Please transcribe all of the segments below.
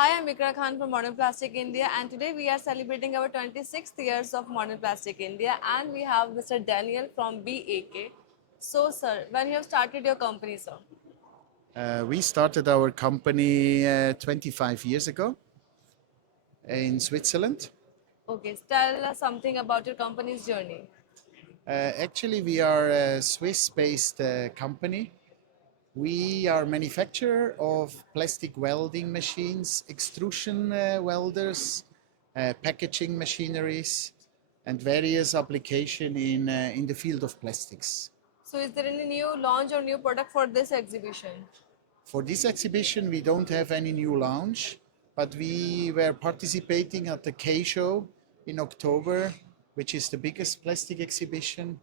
Hi, I'm Ikra Khan from Modern Plastic India, and today we are celebrating our 26th years of Modern Plastic India, and we have Mr. Daniel from BAK. So, sir, when you have started your company, sir? We started our company 25 years ago in Switzerland. Okay, tell us something about your company's journey. Actually, we are a Swiss-based company. We are manufacturer of plastic welding machines, extrusion welders, packaging machineries, and various application in the field of plastics. So, is there any new launch or new product for this exhibition? For this exhibition, we don't have any new launch, but we were participating at the K Show in October, which is the biggest plastic exhibition,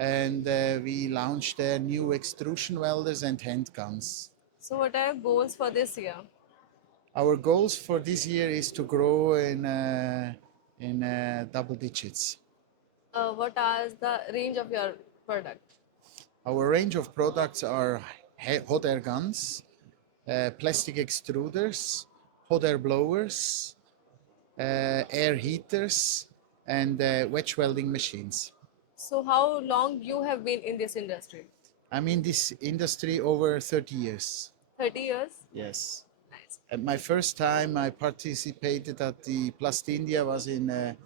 and we launched new extrusion welders and hand guns. So, what are your goals for this year? Our goals for this year is to grow in double digits. What is the range of your product? Our range of products are hot air guns, plastic extruders, hot air blowers, air heaters, and wedge welding machines. So, how long you have been in this industry? I'm in this industry over 30 years. 30 years? Yes. Nice. And my first time I participated at the PlastIndia was in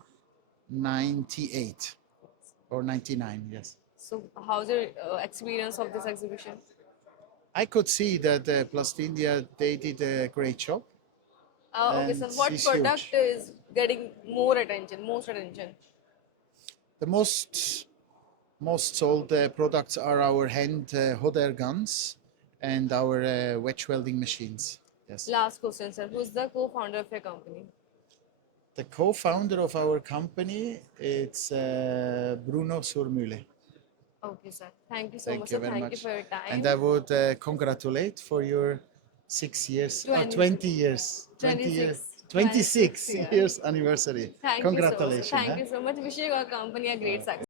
98 or 99, yes. So, how's your experience of this exhibition? I could see that PlastIndia, they did a great job. Okay, so And what it's product huge. is getting more attention, most attention? The most sold products are our hand hot air guns and our wedge welding machines. Yes. Last question, sir. Who's the co-founder of your company? The co-founder of our company, it's Bruno Surmühle. Okay, sir. Thank you so Thank much, you sir. very Thank you much. for your time. And I would congratulate for your 6 years, 20 20 years, 20 years, 26. 26 26 years anniversary. Thank you so much, sir. Congratulations. Thank you so much. Wishing your company a great success.